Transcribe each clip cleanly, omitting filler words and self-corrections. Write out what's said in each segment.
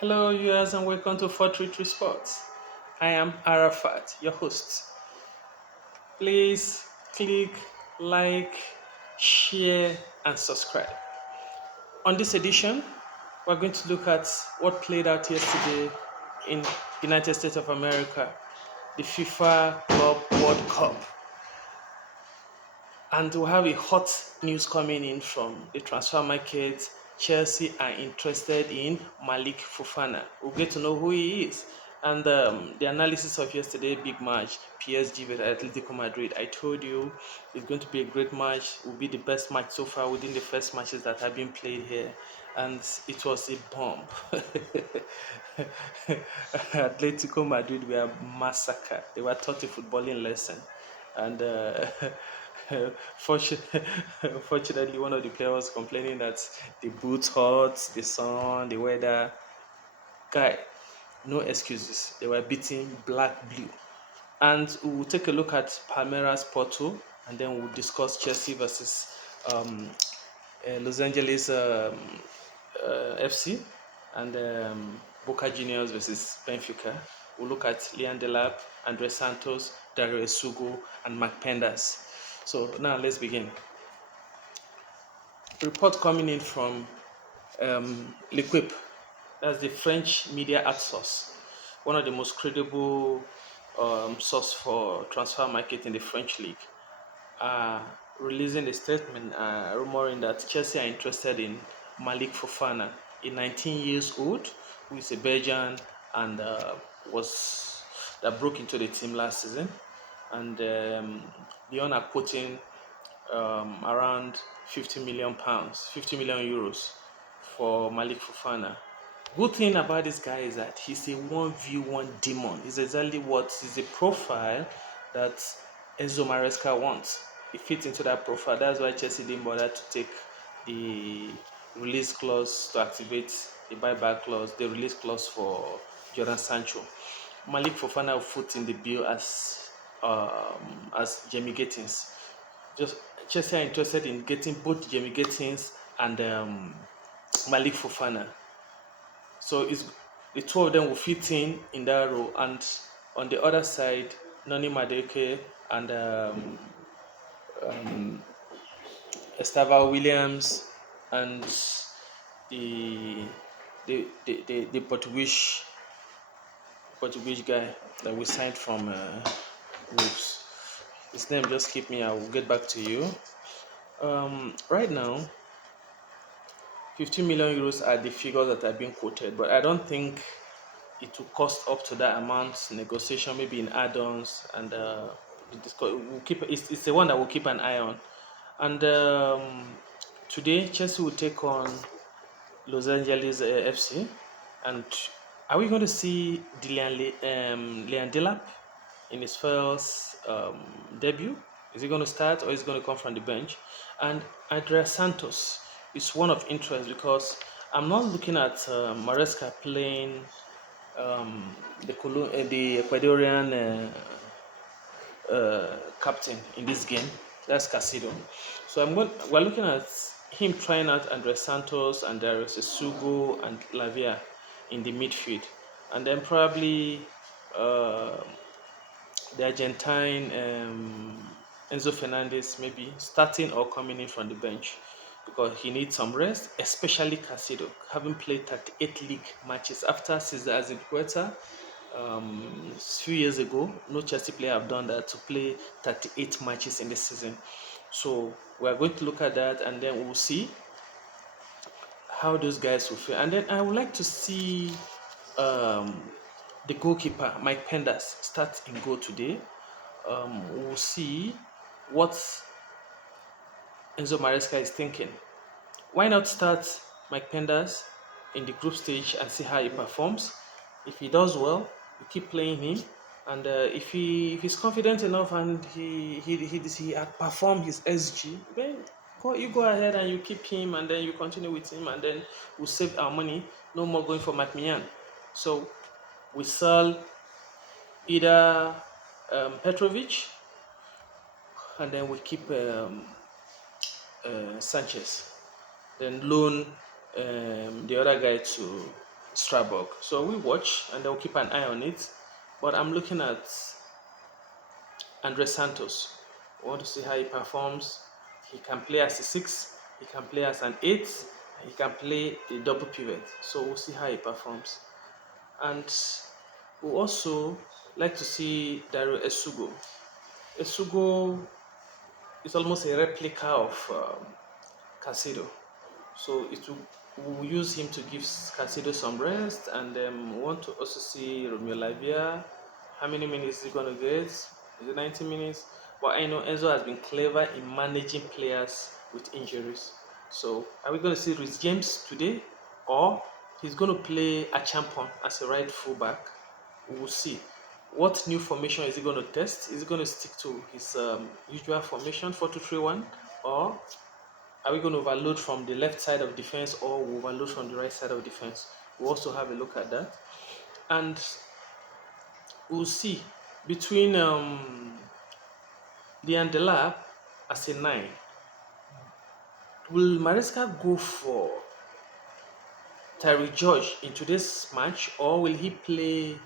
Hello, viewers, and welcome to 433 Sports. I am Arafat, your host. Please click like, share, and subscribe. On this edition, we're going to look at what played out yesterday in United States of America, the FIFA Club World Cup. And we'll have a hot news coming in from the transfer market. Chelsea are interested in Malik Fofana. We'll get to know who he is. And the analysis of yesterday big match, PSG versus Atletico Madrid. I told you it's going to be a great match. It will be the best match so far within the first matches that have been played here. And it was a bomb. Atletico Madrid were massacred. They were taught a footballing lesson. And fortunately, one of the players was complaining that the boots hot, the sun, the weather. Guy, no excuses. They were beating black blue. And we'll take a look at Palmeiras Porto, and then we'll discuss Chelsea versus um, Los Angeles FC, and Boca Juniors versus Benfica. We'll look at Leon Delap, Andre Santos, Dario Esugo, and Mark Penders. So now let's begin. Report coming in from L'Equipe, that's the French media outsource, one of the most credible source for transfer market in the French league, releasing a statement rumoring that Chelsea are interested in Malik Fofana, a 19 years old who is a Belgian and was that broke into the team last season, and Lyon are quoting around 50 million pounds, 50 million euros for Malik Fofana. Good thing about this guy is that he's a 1v1 demon. It's exactly what is a profile that Enzo Maresca wants. He fits into that profile. That's why Chelsea didn't bother to take the release clause to activate the buyback clause, the release clause for Jordan Sancho. Malik Fofana will foot in the bill as Jamie Gittins. Just Chelsea are interested in getting both Jamie Gittins and Malik Fofana. So it's the two of them will fit in that role. And on the other side, Noni Madeke and Estava Williams and the the Portuguese guy that we signed from Wolves. His name just keep me. I will get back to you. Right now, 15 million euros are the figures that are being quoted, but I don't think it will cost up to that amount. Negotiation maybe in add-ons, and we'll keep. It's the one that we'll keep an eye on. And today, Chelsea will take on Los Angeles FC. And are we going to see Leon Delap in his first debut? Is he going to start or is he going to come from the bench? And Andrea Santos is one of interest because I'm not looking at Maresca playing the Ecuadorian captain in this game. That's Casido. So we're looking at him trying out Andres Santos and Darius Esugo and Lavia in the midfield, and then probably the Argentine Enzo Fernandez maybe starting or coming in from the bench because he needs some rest, especially Casido, having played 38 league matches after Cesar Azpilicueta a few years ago. No Chelsea player have done that to play 38 matches in the season. So we are going to look at that, and then we'll see how those guys will feel. And then I would like to see the goalkeeper Mike Penders start in goal today. We'll see what Enzo Maresca is thinking. Why not start Mike Penders in the group stage and see how he performs? If he does well, we keep playing him, and if he's confident enough and he outperform his SG, then you go ahead and you keep him, and then you continue with him, and then we'll save our money. No more going for McMahon. So we sell either Petrovic, and then we keep Sanchez. Then loan the other guy to Strasbourg. So we watch and then we'll keep an eye on it. But I'm looking at Andre Santos. I want to see how he performs. He can play as a 6, he can play as an 8, he can play a double pivot. So we'll see how he performs. And we also like to see Dario Esugo. Esugo is almost a replica of Caicedo. So we'll use him to give Caicedo some rest, and we want to also see Romeo Lavia. How many minutes is he going to get? Is it 90 minutes? But I know Enzo has been clever in managing players with injuries. So are we going to see Rhys James today, or he's going to play Achampon as a right fullback? We'll see. What new formation is he going to test? Is he going to stick to his usual formation 4-2-3-1, or are we going to overload from the left side of defense, or we'll overload from the right side of defense? We'll also have a look at that. And we'll see between Lian Delap as a 9. Will Maresca go for Terry George in today's match, or will he play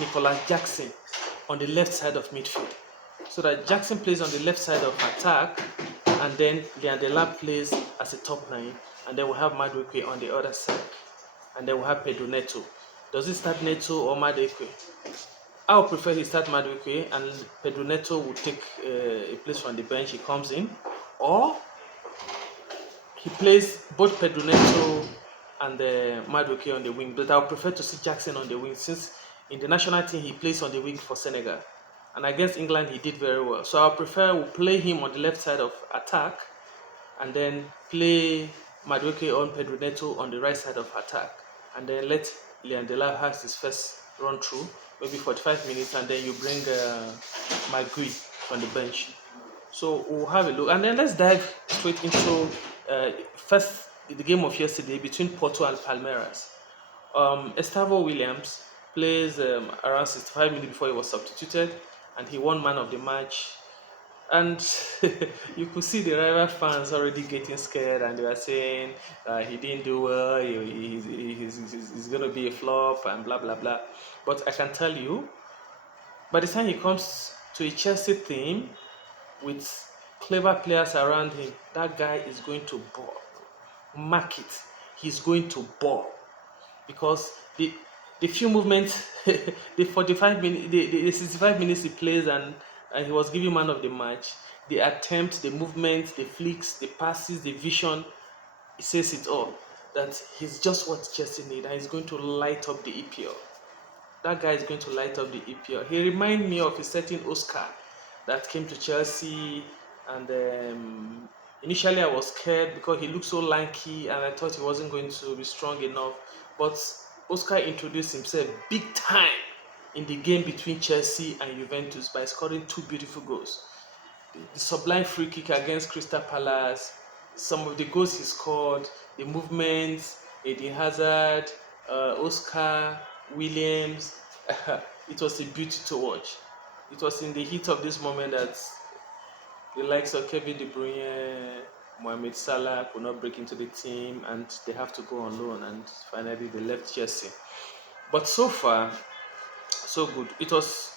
Nicolas Jackson on the left side of midfield? So that Jackson plays on the left side of attack, and then Lian Delap plays as a top 9, and then we'll have Madueke on the other side, and then we'll have Pedro Neto. Does he start Neto or Madueke? I would prefer he start Madueke and Pedro Neto will take a place from the bench. He comes in, or he plays both Pedro Neto and Madueke on the wing. But I would prefer to see Jackson on the wing, since in the national team he plays on the wing for Senegal, and against England he did very well. So I prefer we'll play him on the left side of attack, and then play Madueke on Pedro Neto on the right side of attack, and then let Lian Delap have his first run through, maybe 45 minutes, and then you bring Magui from the bench. So we'll have a look, and then let's dive straight into first the game of yesterday between Porto and Palmeiras. Estavo Williams plays around 65 minutes before he was substituted, and he won man of the match. And you could see the rival fans already getting scared, and they were saying he didn't do well, he's going to be a flop, and blah blah blah. But I can tell you, by the time he comes to a Chelsea team with clever players around him, that guy is going to ball. Mark it, he's going to ball, because the few movements, the 45 minutes, the 65 minutes he plays, and he was given man of the match. The attempt, the movement, the flicks, the passes, the vision, it says it all. That he's just what Chelsea need, and he's going to light up the EPL. That guy is going to light up the EPL. He reminds me of a certain Oscar that came to Chelsea, and initially I was scared because he looked so lanky, and I thought he wasn't going to be strong enough. But Oscar introduced himself big time in the game between Chelsea and Juventus by scoring 2 beautiful goals. The sublime free kick against Crystal Palace, some of the goals he scored, the movements, Eden Hazard, Oscar, Williams, it was a beauty to watch. It was in the heat of this moment that the likes of Kevin De Bruyne, Mohamed Salah could not break into the team, and they have to go on loan, and finally they left Chelsea. But so far, so good. It was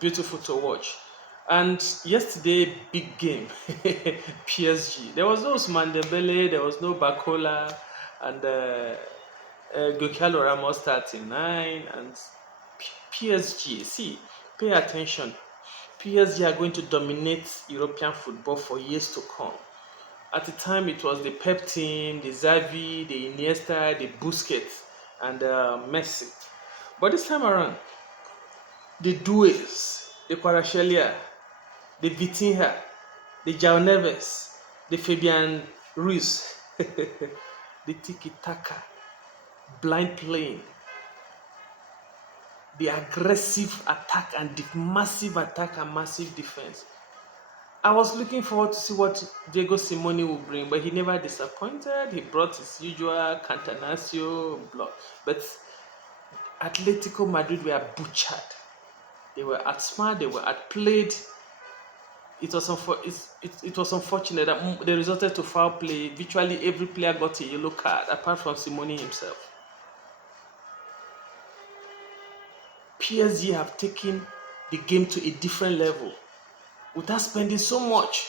beautiful to watch. And yesterday, big game, PSG. There was no Ousmane Dembele, there was no Bakola, and Goncalo Ramos starting 9, and PSG. See, pay attention. PSG are going to dominate European football for years to come. At the time, it was the Pep team, the Xavi, the Iniesta, the Busquets, and Messi. But this time around, the Dues, the Kvaratskhelia, the Vitinha, the João Neves, the Fabian Ruiz, the tiki-taka, blind playing, the aggressive attack and the massive attack and massive defense. I was looking forward to see what Diego Simeone will bring, but he never disappointed. He brought his usual Catanaccio, but Atletico Madrid were butchered. They were outsmart, they were outplayed, it was unfortunate that they resulted to foul play. Virtually every player got a yellow card apart from Simone himself. PSG have taken the game to a different level without spending so much.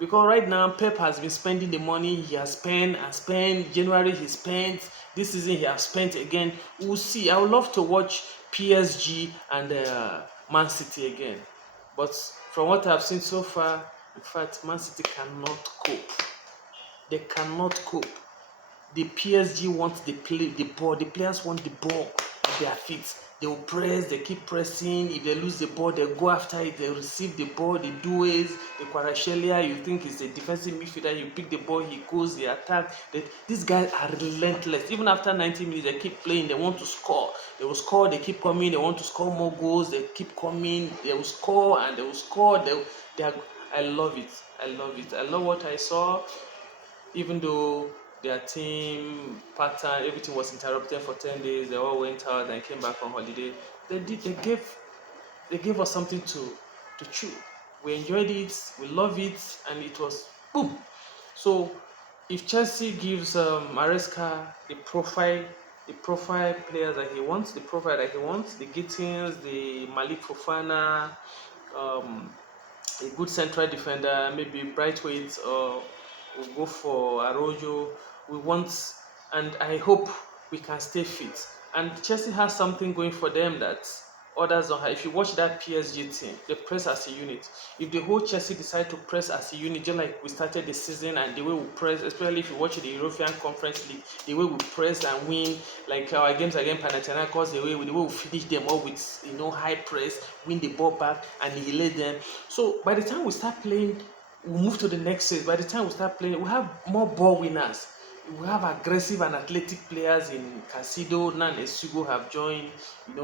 Because right now, Pep has been spending the money. He has spent and spent. January he spent. This season he has spent again. We'll see. I would love to watch PSG and Man City again. But from what I've seen so far, in fact, Man City cannot cope. They cannot cope. The PSG want the ball. The players want the ball at their feet. They will press, they keep pressing. If they lose the ball, they go after it. They receive the ball, they do it. The Kvaratskhelia, you think is a defensive midfielder. You pick the ball, he goes, they attack. These guys are relentless. Even after 90 minutes, they keep playing. They want to score. They will score. They keep coming. They want to score more goals. They keep coming. They will score and they will score. I love it. I love it. I love what I saw. Even though their team pattern, everything was interrupted for 10 days, they all went out and came back on holiday. They gave us something to chew. We enjoyed it, we love it, and it was boom. So if Chelsea gives Maresca the profile players that he wants, the profile that he wants, the Gittins, the Malik Fofana, um, a good central defender, maybe Brightweight, or we'll go for Arojo. We want, and I hope we can stay fit. And Chelsea has something going for them that others don't have. If you watch that PSG team, they press as a unit. If the whole Chelsea decide to press as a unit, just like we started the season, and the way we press, especially if you watch the European Conference League, the way we press and win, like our games against Panathinaikos, the way we finish them up with high press, win the ball back, and annihilate them. So by the time we start playing, we move to the next phase. By the time we start playing, we have more ball winners. We have aggressive and athletic players in Casido, Nan Esugo have joined.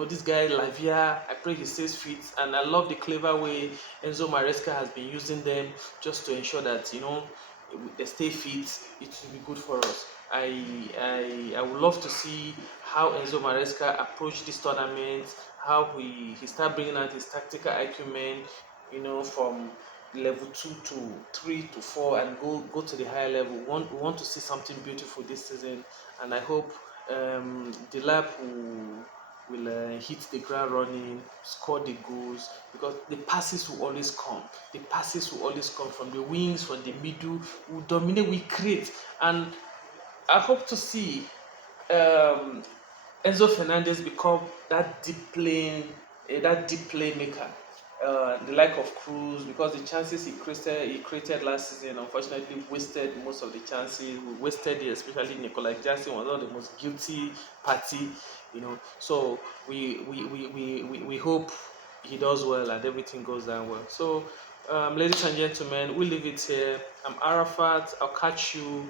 This guy Lavia, I pray he stays fit. And I love the clever way Enzo Maresca has been using them just to ensure that, they stay fit. It will be good for us. I would love to see how Enzo Maresca approach this tournament, how he start bringing out his tactical acumen, from level 2 to 3 to 4 and go to the higher level. We want to see something beautiful this season, and I hope the lab will hit the ground running, score the goals, because the passes will always come. The passes will always come from the wings, from the middle. We dominate, we create, and I hope to see Enzo Fernandez become that deep playmaker, the like of Cruz, because the chances he created last season, unfortunately wasted most of the chances. We wasted it, especially Nicolas Jackson was one of the most guilty party, So we hope he does well and everything goes down well. So, ladies and gentlemen, we leave it here. I'm Arafat. I'll catch you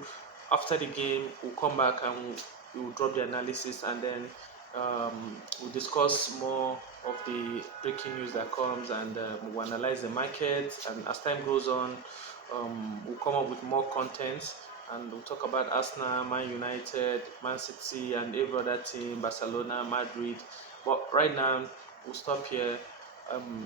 after the game. We'll come back and we'll drop the analysis, and then we'll discuss more of the breaking news that comes, and we'll analyze the market. And as time goes on, we'll come up with more content, and we'll talk about Arsenal, Man United, Man City, and every other team, Barcelona, Madrid. But right now, we'll stop here.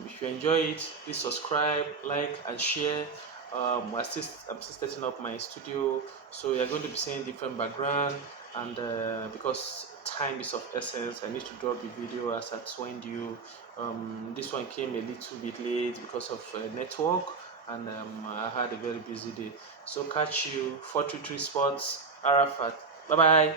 If you enjoy it, please subscribe, like, and share. I'm still setting up my studio, so you're going to be seeing different background, and because time is of essence, I need to drop the video as I told you. This one came a little bit late because of network, and I had a very busy day. So catch you 423 Sports, Arafat. Bye bye.